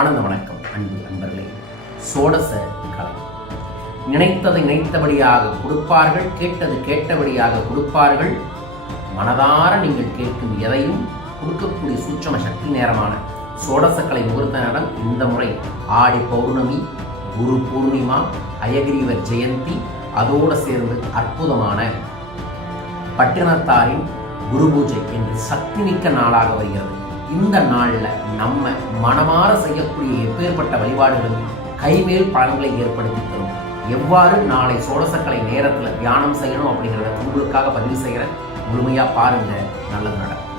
ஆனந்த வணக்கம் அன்பு நண்பர்களே. சோடச கலை நினைத்ததை நினைத்தபடியாக கொடுப்பார்கள் கேட்டது கேட்டபடியாக கொடுப்பார்கள். மனதார நீங்கள் கேட்கும் எதையும் கொடுக்கக்கூடிய சூட்சம சக்தி நேரமான சோடசக்கலை முகூர்த்த நேரம் இந்த முறை ஆடி பௌர்ணமி குரு பூர்ணிமா அயகிரீவர் ஜெயந்தி அதோடு சேர்ந்து அற்புதமான பட்டினத்தாரின் குரு பூஜை என்று சக்திமிக்க நாளாக வருகிறது. இந்த நாளில் நம்ம மனமாற செய்யக்கூடிய எப்பேற்பட்ட வழிபாடுகளும் கைமேல் பலன்களை ஏற்படுத்தி தரும். எவ்வாறு நாளை சோழசக்கலை நேரத்தில் தியானம் செய்யணும் அப்படிங்கிறத உங்களுக்காக பதிவு செய்கிறேன் முழுமையாக பாருங்க. நல்லது நடக்கும்.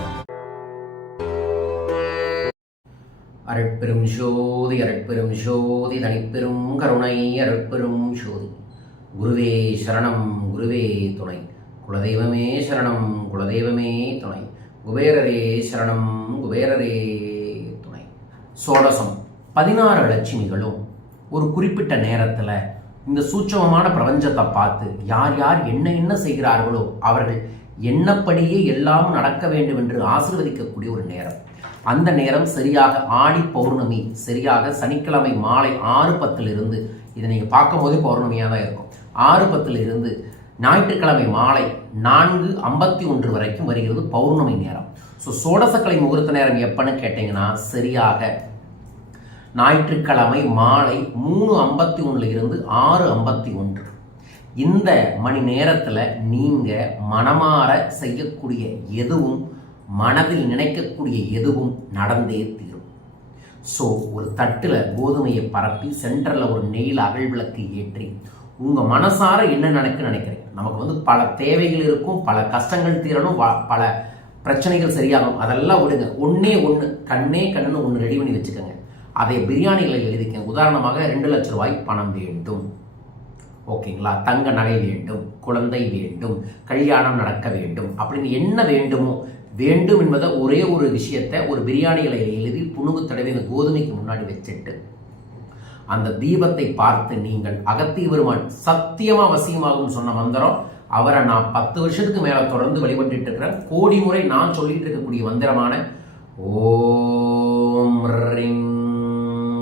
அருட்பெரும் ஜோதி அருட்பெரும் ஜோதி தனிப்பெரும் கருணை அருட்பெரும் ஜோதி. குருவே சரணம் குருவே துணை. குலதெய்வமே சரணம் குலதெய்வமே துணை. குபேரரே சரணம் குபேரரே துணை. சோடசம் பதினாறு லட்சுமிகளும் ஒரு குறிப்பிட்ட நேரத்தில் இந்த சூட்சமமான பிரபஞ்சத்தை பார்த்து யார் யார் என்ன என்ன செய்கிறார்களோ அவர்கள் என்னப்படியே எல்லாம் நடக்க வேண்டும் என்று ஆசிர்வதிக்கக்கூடிய ஒரு நேரம். அந்த நேரம் சரியாக ஆடி பௌர்ணமி சரியாக சனிக்கிழமை மாலை ஆறு பத்திலிருந்து இதை நீங்கள் பார்க்கும்போதே பௌர்ணமியாக தான் இருக்கும். ஆறு பத்தில் இருந்து ஞாயிற்றுக்கிழமை மாலை நான்கு ஐம்பத்தி ஒன்று வரைக்கும் வருகிறது பௌர்ணமி நேரம். ஸோ சோடசக்கலை முகூர்த்த நேரம் எப்பன்னு கேட்டிங்கன்னா சரியாக ஞாயிற்றுக்கிழமை மாலை மூணு ஐம்பத்தி ஒன்றில் இருந்து ஆறு ஐம்பத்தி ஒன்று. இந்த மணி நேரத்தில் நீங்கள் மனமாற செய்யக்கூடிய எதுவும் மனதில் நினைக்கக்கூடிய எதுவும் நடந்தே தீரும். ஸோ ஒரு தட்டில் கோதுமையை பரப்பி சென்டரில் ஒரு நெயில் அகல் விளக்கு ஏற்றி உங்கள் மனசார என்ன நினைக்க நினைக்கிறீங்க? நமக்கு வந்து பல தேவைகள் இருக்கும் பல கஷ்டங்கள் தீரணும் ப- பல பிரச்சனைகள் சரியாகும். அதெல்லாம் விடுங்க. ஒன்றே ஒன்று கண்ணே கண்ணுன்னு ஒன்று ரெடி பண்ணி வச்சுக்கோங்க. அதை பிரியாணிகளை எழுதிக்க உதாரணமாக ரெண்டு லட்ச ரூபாய் பணம் வேண்டும். ஓகேங்களா? தங்க நகை வேண்டும் குழந்தை வேண்டும் கல்யாணம் நடக்க வேண்டும். அப்படின்னு என்ன வேண்டுமோ வேண்டும் என்பதை ஒரே ஒரு விஷயத்தை ஒரு பிரியாணி இலையில் எழுதி புணுகு தடவை இந்த கோதுமைக்கு முன்னாடி வச்சுட்டு அந்த தீபத்தை பார்த்து நீங்கள் அகத்திய பெருமான் சத்தியமா வசியமாகும் சொன்ன மந்திரம் அவரை நான் பத்து வருஷத்துக்கு மேல தொடர்ந்து வழிபட்டு இருக்கிறேன் கோடி முறை நான் சொல்லிட்டு இருக்கக்கூடிய மந்திரமான ஓம் ரிங்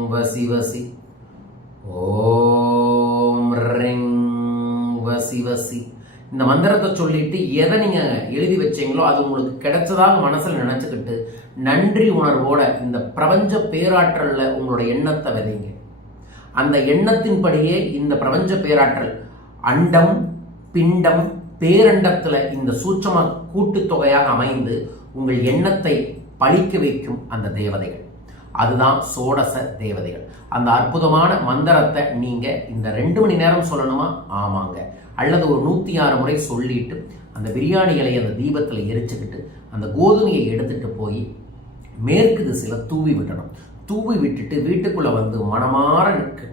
வசி வசி ஓம் ரிங் வசி வசி. இந்த மந்திரத்தை சொல்லிட்டு எதை நீங்க எழுதி வச்சீங்களோ அது உங்களுக்கு கிடைச்சதாக மனசுல நினைச்சுக்கிட்டு நன்றி உணர்வோட இந்த பிரபஞ்ச பேராற்றல்ல உங்களோட எண்ணத்தை விதைங்க. அந்த எண்ணத்தின்படியே இந்த பிரபஞ்ச பேராற்றல் அண்டம் பிண்டம் பேரண்டத்தில் இந்த சூட்சம கூட்டுத்தொகையாக அமைந்து உங்கள் எண்ணத்தை பழிக்க வைக்கும் அந்த தேவதைகள். அதுதான் சோடச தேவதைகள். அந்த அற்புதமான மந்திரத்தை நீங்கள் இந்த ரெண்டு மணி நேரம் சொல்லணுமா? ஆமாங்க. அல்லது ஒரு நூற்றி ஆறு முறை சொல்லிட்டு அந்த பிரியாணிகளை அந்த தீபத்தில் எரிச்சுக்கிட்டு அந்த கோதுமையை எடுத்துகிட்டு போய் மேற்கு திசையில் தூவி விடணும். தூவி விட்டுட்டு வீட்டுக்குள்ளே வந்து மனமாற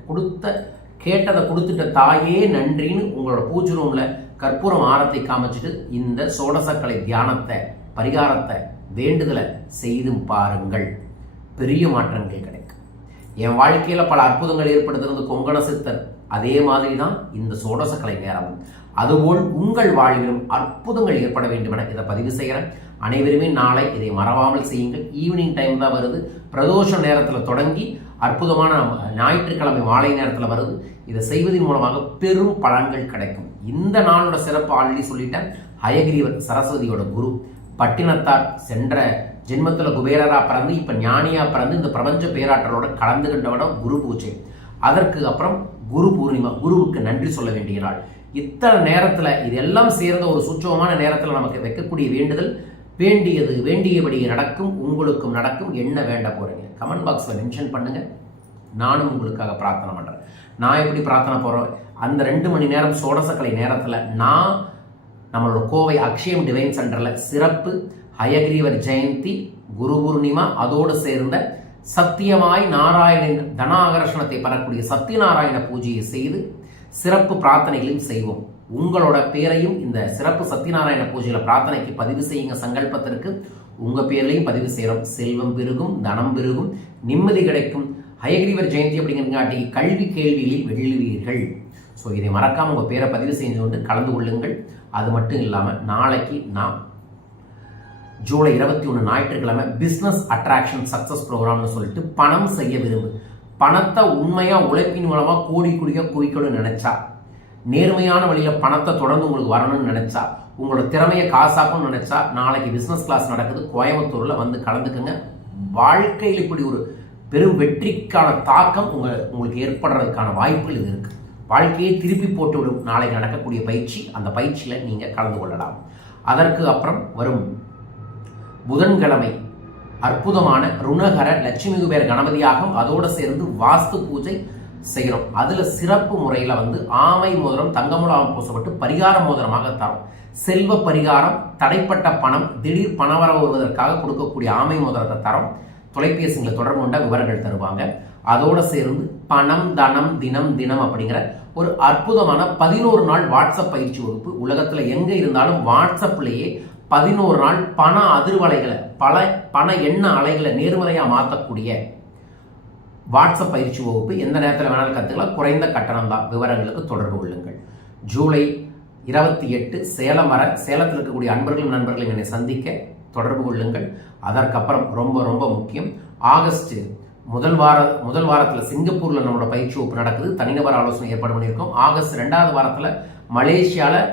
கொடுத்த கேட்டதை கொடுத்துட்ட தாயே நன்றின்னு உங்களோட பூஜை ரூம்ல கற்பூரம் ஆரத்தை காமிச்சிட்டு இந்த சோடசக்கலை தியானத்தை பரிகாரத்தை வேண்டுதலை செய்து பாருங்கள். பெரிய மாற்றங்கள் கிடைக்கும். என் வாழ்க்கையில பல அற்புதங்கள் ஏற்படுத்துறது கொங்கண சித்தர். அதே மாதிரி தான் இந்த சோடசக்கலை நேரமும். அதுபோல் உங்கள் வாழ்விலும் அற்புதங்கள் ஏற்பட வேண்டும் என இதை பதிவு செய்கிறேன். அனைவருமே நாளை இதை மறவாமல் செய்யுங்கள். ஈவினிங் டைம் தான் வருது. பிரதோஷ நேரத்தில் தொடங்கி அற்புதமான ஞாயிற்றுக்கிழமை மாலை நேரத்தில் வருது. இதை செய்வதன் மூலமாக பெரும் பலன்கள் கிடைக்கும். இந்த நாளோட சிறப்பு ஆல்ரெடி சொல்லிட்டேன். ஹயகிரீவர் சரஸ்வதியோட குரு பட்டினத்தார் சென்ற ஜென்மத்தில் குபேரராக பிறந்து இப்போ ஞானியாக பிறந்து இந்த பிரபஞ்ச பேராற்றலோட கலந்துகின்றவன குரு பூஜை. அதற்கு அப்புறம் குரு பூர்ணிமா குருவுக்கு நன்றி சொல்ல வேண்டிய நாள். இத்தனை நேரத்தில் இதெல்லாம் சேர்ந்த ஒரு சுட்சமான நேரத்தில் நமக்கு வைக்கக்கூடிய வேண்டுதல் வேண்டியது வேண்டியபடி நடக்கும் உங்களுக்கும் நடக்கும் என்ன வேண்ட போகிறீங்க கமெண்ட் பாக்ஸில் மென்ஷன் பண்ணுங்கள் நானும் உங்களுக்காக பிரார்த்தனை பண்ணுறேன் நான் எப்படி பிரார்த்தனை போகிறேன் அந்த ரெண்டு மணி நேரம் சோடசக்கலை நேரத்தில் நான் நம்மளோட கோவை அக்ஷயம் டிவைன் சென்டரில் சிறப்பு ஹயக்ரீவர் ஜெயந்தி குரு பூர்ணிமா அதோடு சேர்ந்த சத்தியமாய் நாராயணன் தனாகர்ஷணத்தை பெறக்கூடிய சத்தியநாராயண பூஜையை செய்து சிறப்பு பிரார்த்தனைகளையும் செய்வோம். உங்களோட பேரையும் இந்த சிறப்பு சத்யநாராயண பூஜையில பிரார்த்தனைக்கு பதிவு செய்யுங்க சங்கல்பத்திற்கு. உங்க பேர்லையும் பதிவு செய்யறோம். செல்வம் பெருகும் தனம் பெருகும் நிம்மதி கிடைக்கும். ஹயகிரிவர் ஜெயந்தி அப்படிங்கிறங்காட்டி கல்வி கேள்வியில் வெல்லுவீர்கள் ஸோ இதை மறக்காம உங்க பேரை பதிவு செய்து கொண்டு கலந்து கொள்ளுங்கள். அது மட்டும் இல்லாம நாளைக்கு நாம் ஜூலை இருபத்தி ஒன்று ஞாயிற்றுக்கிழமை பிஸ்னஸ் அட்ராக்ஷன் சக்ஸஸ் ப்ரோக்ராம்னு சொல்லிட்டு பணம் செய்ய விரும்பு பணத்தை உண்மையாக உழைப்பின் மூலமாக கோடி குடிக்க குவிக்கணும்னு நினைச்சா நேர்மையான வழியில் பணத்தை தொடர்ந்து உங்களுக்கு வரணும்னு நினைச்சா உங்களோட திறமையை காசாக்கணும்னு நினைச்சா நாளைக்கு பிஸ்னஸ் கிளாஸ் நடக்குது கோயம்புத்தூரில் வந்து கலந்துக்குங்க. வாழ்க்கையில் இப்படி ஒரு பெரும் வெற்றிக்கான தாக்கம் உங்கள் உங்களுக்கு ஏற்படுறதுக்கான வாய்ப்புகள் இது இருக்குது வாழ்க்கையை திருப்பி போட்டுவிடும். நாளைக்கு நடக்கக்கூடிய பயிற்சி அந்த பயிற்சியில் நீங்கள் கலந்து கொள்ளலாம். அதற்கு அப்புறம் வரும் புதன்கிழமை அற்புதமான ருணகர லட்சுமி குபேர் கணபதியாகவும் அதோடு சேர்ந்து வாஸ்து பூஜை செய்கிறோம். அதுல சிறப்பு முறையில வந்து ஆமை மோதிரம் தங்கமுலாம் பூசப்பட்டு பரிகார மோதிரமாக தரும். செல்வ பரிகாரம் தடைப்பட்ட பணம் திடீர் பணவரவு வருவதற்காக கொடுக்கக்கூடிய ஆமை மோதிரத்தை தரும். தொலைபேசிகளை தொடர்பு கொண்ட விவரங்கள் தருவாங்க. அதோட சேர்ந்து பணம் தனம் தினம் தினம் அப்படிங்கிற ஒரு அற்புதமான பதினோரு நாள் வாட்ஸ்அப் பயிற்சி வகுப்பு. உலகத்துல எங்க இருந்தாலும் வாட்ஸ்அப்லேயே பதினோரு நாள் பண அதிர்வலைகளை பல பண எண்ண அலைகளை நேர்மறையா மாற்றக்கூடிய வாட்ஸ்அப் பயிற்சி வகுப்பு எந்த நேரத்தில் வேணாலும் கற்றுக்கலாம் குறைந்த கட்டணம் தான் விவரங்களுக்கு தொடர்பு கொள்ளுங்கள். ஜூலை இருபத்தி எட்டு சேலம் வர சேலத்தில் இருக்கக்கூடிய அன்பர்களும் நண்பர்களும் என்னை சந்திக்க தொடர்பு கொள்ளுங்கள். அதற்கப்புறம் ரொம்ப ரொம்ப முக்கியம். ஆகஸ்ட் முதல் வார முதல் வாரத்தில் சிங்கப்பூரில் நம்மளோட பயிற்சி வகுப்பு நடக்குது. தனிநபர் ஆலோசனை ஏற்பாடு பண்ணியிருக்கோம். ஆகஸ்ட் ரெண்டாவது வாரத்தில் மலேசியாவில்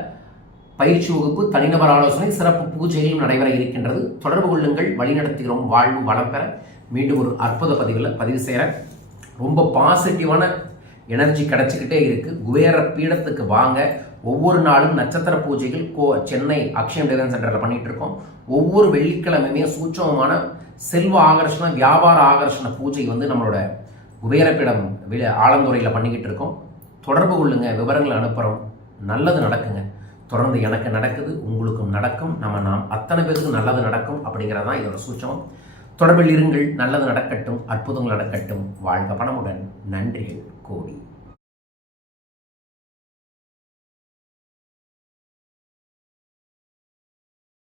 பயிற்சி வகுப்பு தனிநபர் ஆலோசனை சிறப்பு பூஜைகளும் நடைபெற இருக்கின்றது. தொடர்பு கொள்ளுங்கள். வழிநடத்துகிறோம். வாழ்வு வளம் பெற. மீண்டும் ஒரு அற்புத பதிவில் பதிவு செய்கிறேன் ரொம்ப பாசிட்டிவான எனர்ஜி கிடைச்சிக்கிட்டே இருக்குது குபேர பீடத்துக்கு வாங்க. ஒவ்வொரு நாளும் நட்சத்திர பூஜைகள் கோ சென்னை அக்ஷயம் டிசைன் சென்டரில் பண்ணிகிட்டு இருக்கோம். ஒவ்வொரு வெள்ளிக்கிழமையுமே சூட்சமமான செல்வ ஆகர்ஷண வியாபார ஆகர்ஷண பூஜை வந்து நம்மளோட குபேரப்பீடம் விழ ஆலந்துறையில் பண்ணிக்கிட்டு இருக்கோம். தொடர்பு கொள்ளுங்க விவரங்களை அனுப்புகிறோம் நல்லது நடக்குங்க. தொடர்ந்து எனக்கு நடக்குது உங்களுக்கும் நடக்கும். நம்ம நாம் அத்தனை பேருக்கும் நல்லது நடக்கும் அப்படிங்கிறது தான் இதோட சூச்சம் தொடர்பில் இருங்கள். நல்லது நடக்கட்டும் அற்புதங்கள் நடக்கட்டும். வாழ்க பணமுடன் நன்றிகள். கோடி.